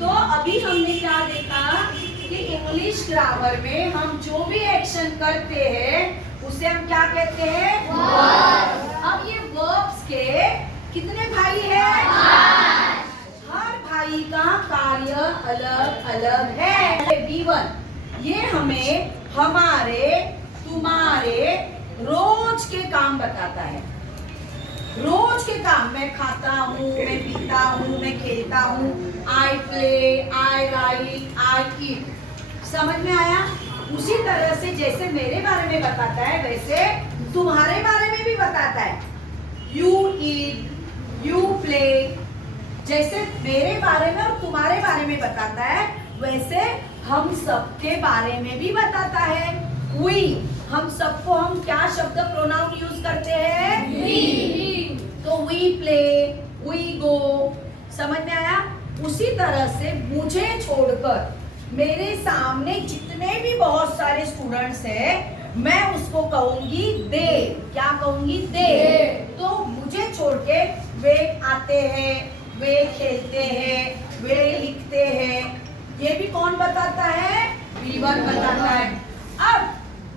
तो अभी हमने क्या देखा कि इंग्लिश ग्रामर में हम जो भी एक्शन करते हैं उसे हम क्या कहते हैं? वर्ब। अब ये वर्ब्स के कितने भाई हैं? हर भाई का कार्य अलग अलग है। V1 ये हमें हमारे तुम्हारे रोज के काम बताता है। रोज के काम, मैं खाता हूँ, मैं पीता हूँ, मैं खेलता हूँ, आई प्ले, आई राइट, आई ईट। समझ में आया? उसी तरह से जैसे मेरे बारे में बताता है वैसे तुम्हारे बारे में भी बताता है। यू ईट, यू प्ले, जैसे मेरे बारे में और तुम्हारे बारे में बताता है वैसे हम सबके बारे में भी बताता है। वी, हम सबको हम क्या शब्द प्रोनाउन यूज करते हैं? वी। तो वी प्ले, वी गो। समझ में आया? उसी तरह से मुझे छोड़कर मेरे सामने जितने भी बहुत सारे स्टूडेंट्स हैं मैं उसको कहूंगी दे। क्या कहूंगी? दे। तो मुझे छोड़ के वे आते हैं, वे खेलते हैं, वे लिखते हैं। ये भी कौन बताता है? V1 बताता है। अब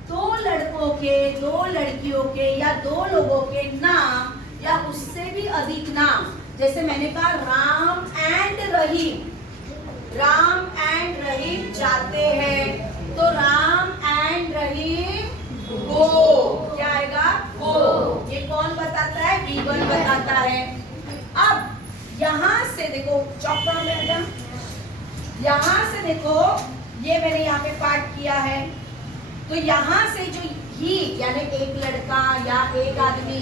दो लड़कों के, दो लड़कियों के या दो लोगों के नाम या उससे भी अधिक नाम, जैसे मैंने कहा राम एंड रहीम, राम एंड रहीम जाते हैं तो राम एंड रहीम गो। क्या आएगा? गो। ये कौन बताता है? V1 बताता है। अब यहां से देखो, चौका मैडम, यहां से देखो ये मैंने यहाँ पे पाठ किया है। तो यहाँ से जो ही यानी एक लड़का या एक आदमी,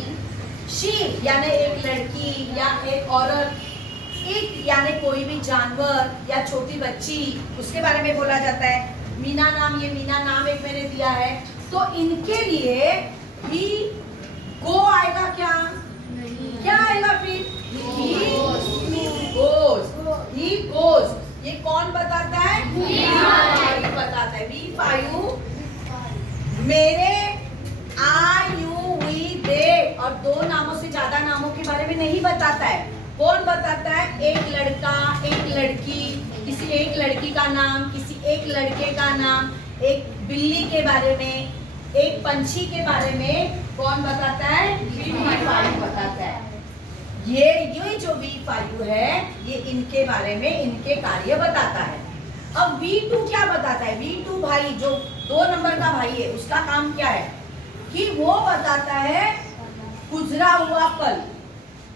शी यानी एक लड़की या एक औरत, इट यानी कोई भी जानवर या छोटी बच्ची, उसके बारे में बोला जाता है। मीना नाम, ये मीना नाम एक मैंने दिया है। तो इनके लिए ही गो आएगा क्या? क्या आएगा फिर? He goes। ये कौन बताता है? V5 बताता है। V5 मेरे I, you, we, they और दो नामों से ज्यादा नामों के बारे में नहीं बताता है। कौन बताता है? एक लड़का, एक लड़की, किसी एक लड़की का नाम, किसी एक लड़के का नाम, एक बिल्ली के बारे में, एक पंछी के बारे में कौन बताता है? V5 बताता है। ये जो V5 है ये इनके बारे में, इनके कार्य बताता है। अब V2 क्या बताता है? V2 भाई जो 2 नंबर का भाई है उसका काम क्या है कि वो बताता है गुजरा हुआ पल,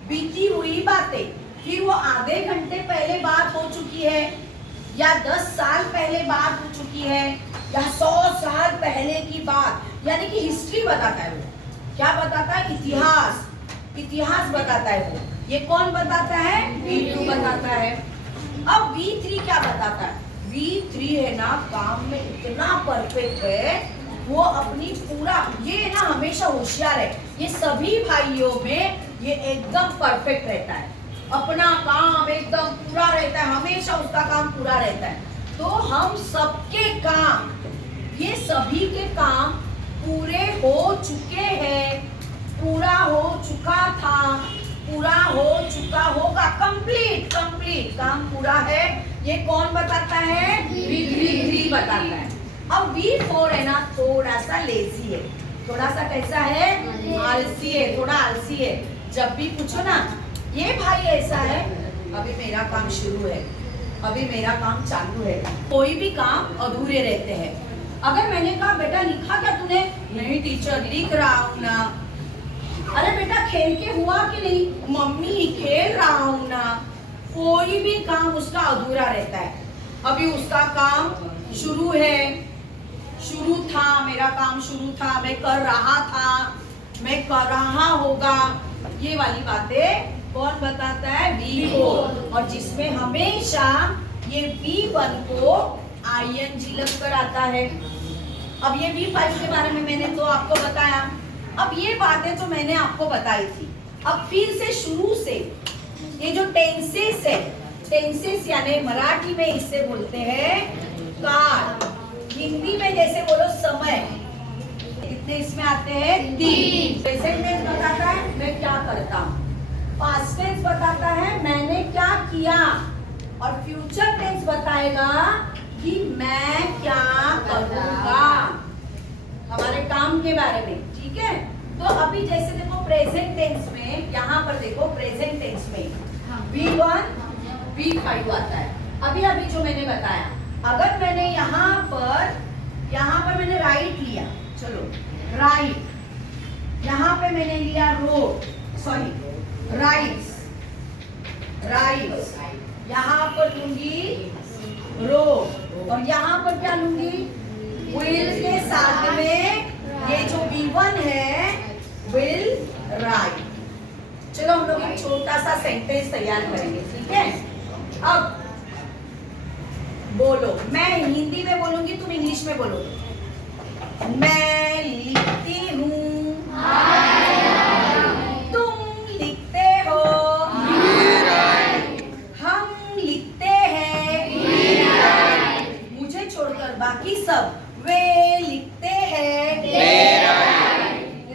बीती हुई बातें। फिर वो आधे घंटे पहले बात हो चुकी है या 10 साल पहले बात हो चुकी है या 100 साल पहले की बात, यानी कि हिस्ट्री बताता है। वो क्या बताता है? इतिहास, इतिहास बताता है। वो ये कौन बताता है? V2 बताता है। अब V3 क्या बताता है? V3 है ना काम में इतना परफेक्ट है, वो अपनी पूरा, ये ना हमेशा होशियार है। ये सभी भाइयों में ये एकदम परफेक्ट रहता है, अपना काम एकदम पूरा रहता है, हमेशा उसका काम पूरा रहता है। तो हम सबके काम, ये सभी के काम पूरे हो चुके हैं, पूरा हो चुका था, पूरा हो चुका होगा, कंप्लीट कंप्लीट काम पूरा है। ये कौन बताता है? V3 बताता है। अब V4 है ना थोड़ा सा लेजी है, थोड़ा सा कैसा है? आलसी है, थोड़ा आलसी है। जब भी पूछो ना ये भाई ऐसा है, अभी मेरा काम शुरू है, अभी मेरा काम चालू है, कोई भी काम अधूरे रहते हैं। अगर मैंने कहा बेटा लिखा क्या तूने? नहीं टीचर लिख रहा हूँ ना। अरे बेटा खेल के हुआ कि नहीं? मम्मी खेल रहा हूँ ना। कोई भी काम उसका अधूरा रहता है। अभी उसका काम शुरू है, शुरू था, मेरा काम शुरू था, मैं कर रहा था, मैं कर रहा होगा। ये वाली बातें कौन बताता है? V4। और जिसमें हमेशा ये V1 को ING लग कर आता है। अब ये V5 के बारे में मैंने तो आपको बताया। अब ये बातें तो मैंने आपको बताई थी। अब फिर से शुरू से ये जो टेंसेस है, टेंसेस यानी मराठी में इससे बोलते हैं काल, हिंदी में जैसे बोलो समय। कितने इसमें आते हैं? 3। प्रेजेंट टेंस बताता है मैं क्या करता हूँ, पास्ट टेंस बताता है मैंने क्या किया, और फ्यूचर टेंस बताएगा कि मैं क्या करूंगा हमारे काम के बारे में, ठीक है। तो अभी जैसे देखो प्रेजेंट टेंस में, यहाँ पर देखो प्रेजेंट टेंस में V1 V5 आता है। अभी अभी जो मैंने बताया, अगर मैंने यहाँ पर मैंने राइट लिया, चलो राइट, यहाँ पे मैंने लिया रोड, सॉरी राइट्स, यहाँ पर लूंगी रोड और यहाँ पर क्या लूंगी, विल के साथ में ये जो V1 है विल राइट। चलो हम लोग एक छोटा सा सेंटेंस तैयार करेंगे, ठीक है। अब बोलो, मैं हिंदी में बोलूंगी, तुम इंग्लिश में बोलोगे। मैं लिखती हूँ, तुम लिखते हो, हम लिखते हैं, मुझे छोड़कर बाकी सब वे लिखते हैं,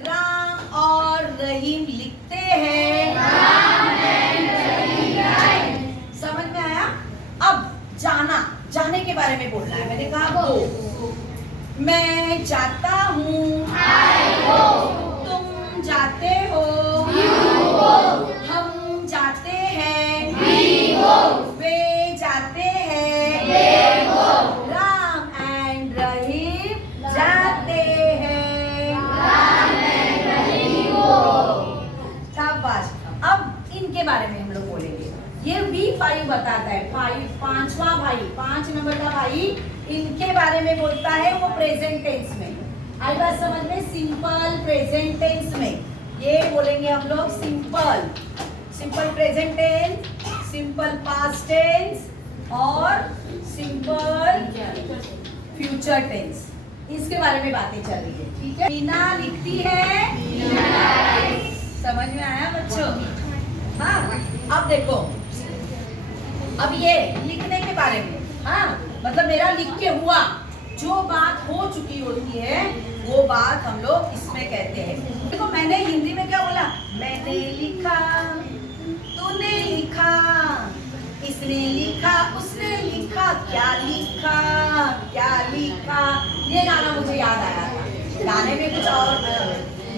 राम और रहीम लिखते हैं। समझ में आया? अब जाने के बारे में बोलना है। मैंने कहा गो, मैं जाता हूँ, तुम जाते हो, हम जाते हैं, वे जाते हैं, राम एंड रहीम जाते हैं। शाबाश। अब इनके बारे में हम लोग बोलेंगे। ये V5 बताता है, पांचवा भाई, 5 नंबर का भाई, इनके बारे में बोलता है वो प्रेजेंट टेंस में। आई बात समझ में? सिंपल प्रेजेंट टेंस में ये बोलेंगे हम लोग simple present tense, simple past tense और सिंपल फ्यूचर टेंस। इसके बारे में बातें चल रही है, ठीक है। मीना लिखती है, समझ में आया बच्चों? हाँ, अब देखो, अब ये लिखने के बारे में, हाँ, मतलब मेरा लिख के हुआ, जो बात हो चुकी होती है वो बात हम लोग इसमें कहते हैं। देखो मैंने हिंदी में क्या बोला, मैंने लिखा, तूने लिखा, इसने लिखा, उसने लिखा, क्या लिखा, ये गाना मुझे याद आया था। गाने में कुछ और,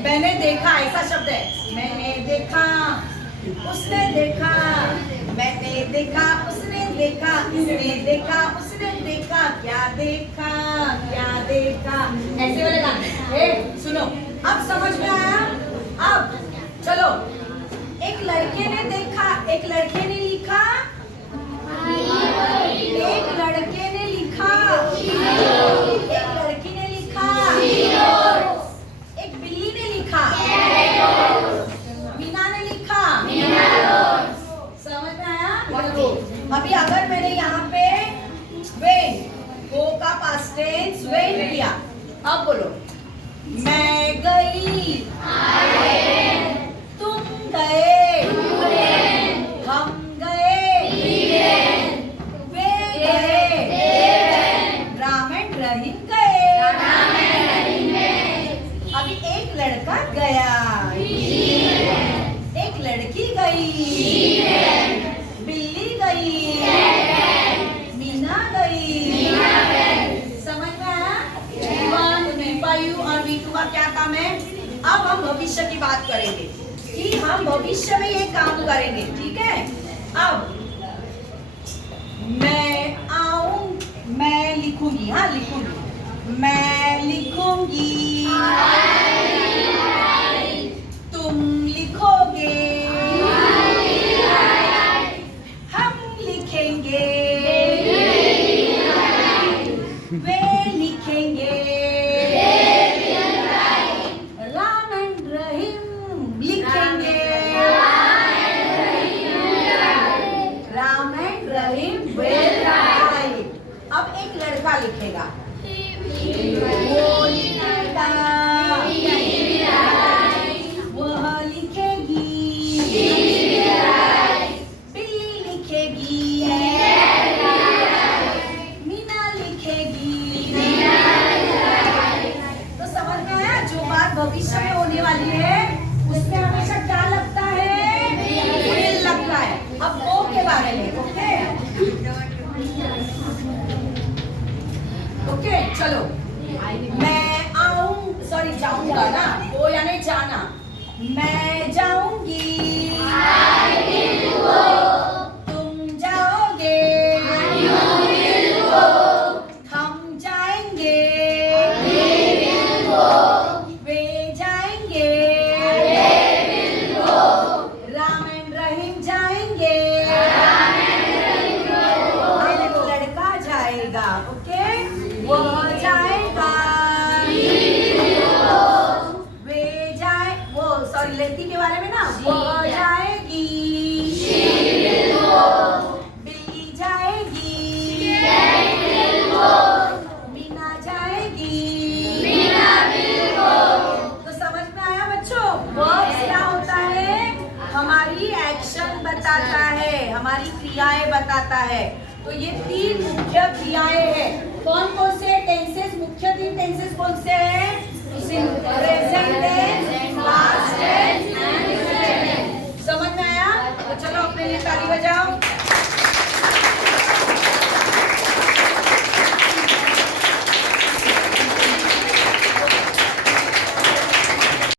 मैंने देखा ऐसा शब्द है, मैंने देखा, उसने देखा, मैंने देखा, उसने देखा, इसने देखा, उसने देखा, क्या देखा, ऐसे वाले गाने। सुनो, अब समझ में आया? अब चलो, एक लड़के ने देखा, एक लड़के ने लिखा, एक लड़के ने लिखा, एक लड़की ने लिखा, एक बिल्ली ने लिखा, मीना ने लिखा। समझ में आया? अभी अगर मैंने यहाँ पे वेन, गो का पास्ट टेंस वेन किया, अब बोलो, मैं गई, तुम गए, हम गए, वे गए, राम एंड रहीम गए। अभी एक लड़का गया, एक लड़की गई, बिल्ली गई, मीना गई। समझ में आया? V1 और V2 का क्या काम है? अब हम भविष्य की बात करेंगे कि हम भविष्य में ये काम करेंगे, ठीक है। अब मैं आऊं, मैं लिखूंगी, हाँ लिखूंगी, मैं लिखूंगी, तुम लिखोगे, हम लिखेंगे, वे लिखेंगे, राम एंड रहीम लिखेंगे, Ram and Rahim will write. अब एक लड़का लिखेगा, वो लिखेगा, वह लिखेगी, बिल्ली लिखेगी, मीना लिखेगी। तो समझ में आया? जो बात भविष्य में होने वाली है उसमें हमेशा क्या लगता है? विल लगता है। अब वो के बारे में, ओके। ओके चलो मैं आऊं सॉरी जाऊंगा ना वो यानी जाना मैं जाऊंगी तुम जाओगे हम जाएंगे वे जाएंगे राम एंड रहीम जाएंगे लड़का जाएगा ओके वह जाएगा वे जाए वो सॉरी लड़की के बारे में ना वह जाएगी बिल्ली जाएगी मीना जाएगी तो समझ में आया बच्चों वर्ब्स क्या होता है हमारी एक्शन बताता है हमारी क्रियाएं बताता है तो ये 3 मुख्य क्रियाएं हैं कौन कौन से टेंसेस मुख्य 3 टेंसेस कौन से हैं present tense past tense and future tense समझ में आया तो चलो अपने लिए ताली बजाओ